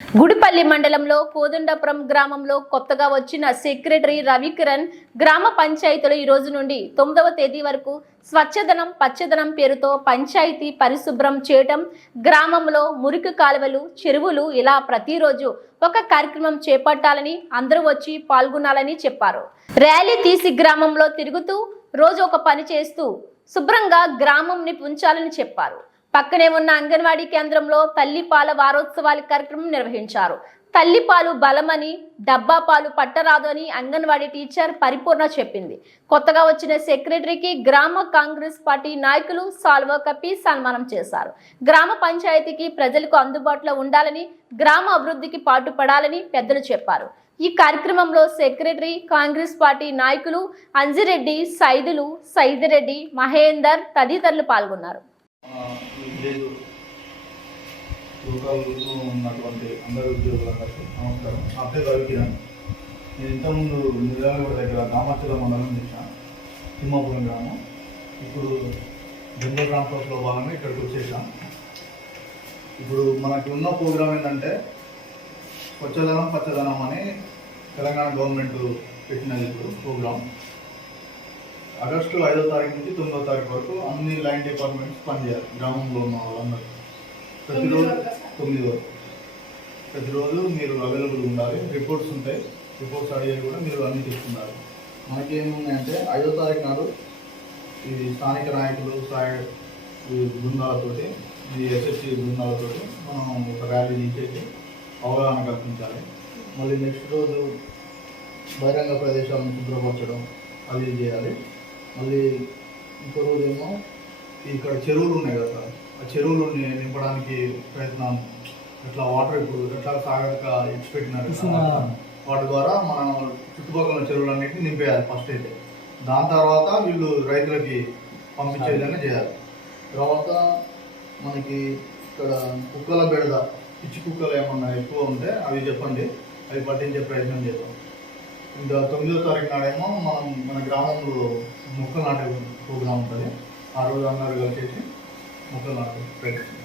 గుడిపల్లి మండలంలో కోదండపురం గ్రామంలో కొత్తగా వచ్చిన సెక్రటరీ రవికిరణ్ గ్రామ పంచాయతీలో ఈ రోజు నుండి తొమ్మిదవ తేదీ వరకు స్వచ్ఛదనం పచ్చదనం పేరుతో పంచాయతీ పరిశుభ్రం చేయటం గ్రామంలో మురికి కాలువలు చెరువులు ఇలా ప్రతిరోజు ఒక కార్యక్రమం చేపట్టాలని అందరూ వచ్చి పాల్గొనాలని చెప్పారు. ర్యాలీ తీసి గ్రామంలో తిరుగుతూ రోజు ఒక పని చేస్తూ శుభ్రంగా గ్రామంని ఉంచాలని చెప్పారు. పక్కనే ఉన్న అంగన్వాడీ కేంద్రంలో తల్లిపాల వారోత్సవాల కార్యక్రమం నిర్వహించారు. తల్లిపాలు బలమని డబ్బా పాలు పట్టరాదు అని అంగన్వాడీ టీచర్ పరిపూర్ణ చెప్పింది. కొత్తగా వచ్చిన సెక్రటరీకి గ్రామ కాంగ్రెస్ పార్టీ నాయకులు సాల్వ కప్పి సన్మానం చేశారు. గ్రామ పంచాయతీకి ప్రజలకు అందుబాటులో ఉండాలని గ్రామ అభివృద్ధికి పాటుపడాలని పెద్దలు చెప్పారు. ఈ కార్యక్రమంలో సెక్రటరీ కాంగ్రెస్ పార్టీ నాయకులు అంజిరెడ్డి సైదులు సైదిరెడ్డి మహేందర్ తదితరులు పాల్గొన్నారు మన ఈ విలేజ్ ఉన్నటువంటి అందరి ఉద్యోగులందరికీ నమస్కారం. నా పేరు రవికిరణ్ నేను ఇంతకుముందు నిజామగూడ దగ్గర దామాచల మండలం చేశాను. తిమ్మాపురం గ్రామం. ఇప్పుడు జనరల్ ట్రాన్స్పోర్ట్లో భాగంగా ఇక్కడికి వచ్చేసాం ఇప్పుడు మనకి ఉన్న ప్రోగ్రామ్ ఏంటంటే స్వచ్ఛదనం పచ్చదనం అని తెలంగాణ గవర్నమెంట్ పెట్టినది ఇప్పుడు ప్రోగ్రామ్ ఆగస్టు ఐదో తారీఖు నుంచి తొమ్మిదో తారీఖు వరకు అన్ని లైన్ డిపార్ట్మెంట్స్ పనిచేయాలి. గ్రామంలో ఉన్న వాళ్ళందరూ. ప్రతిరోజు తొమ్మిది వరకు. ప్రతిరోజు మీరు అవైలబుల్ ఉండాలి. రిపోర్ట్స్ ఉంటాయి. రిపోర్ట్స్ అడిగేవి కూడా మీరు అన్ని తీసుకున్నారు మనకేమున్నాయంటే ఐదో తారీఖు నాడు ఇది స్థానిక నాయకులు సాయ బృందాలతోటి ఇది ఎస్ఎస్సి బృందాలతోటి మనం ఒక ర్యాలీ తీసేసి అవగాహన కల్పించాలి. మళ్ళీ నెక్స్ట్ రోజు బహిరంగ ప్రదేశాలను శుభ్రపరచడం అది చేయాలి. మళ్ళీ ఇంకో రోజు ఏమో ఇక్కడ చెరువులు ఉన్నాయి కదా సార్. చెరువులు నింపడానికి ప్రయత్నం. ఎట్లా వాటర్ ఇప్పుడు ఎట్లా సాగక ఇచ్చి పెట్టినారు కదా, వాటి ద్వారా మనం చుట్టుపక్కల చెరువులన్నింటినీ నింపేయాలి ఫస్ట్ అయితే. దాని తర్వాత వీళ్ళు రైతులకి పంపించే విధంగా చేయాలి. తర్వాత మనకి ఇక్కడ కుక్కల బెడద పిచ్చి కుక్కలు ఏమన్నా ఎక్కువ ఉంటే అవి చెప్పండి. అవి పట్టించే ప్రయత్నం చేద్దాం. ఇంకా తొమ్మిదో తారీఖు నాడేమో మనం మన గ్రామంలో మొక్కలు నాటే ప్రోగ్రామ్ ఉంటుంది. ఆ రోజు అందరూ కలిసేసి మొక్కలు నాటే ప్రయత్నం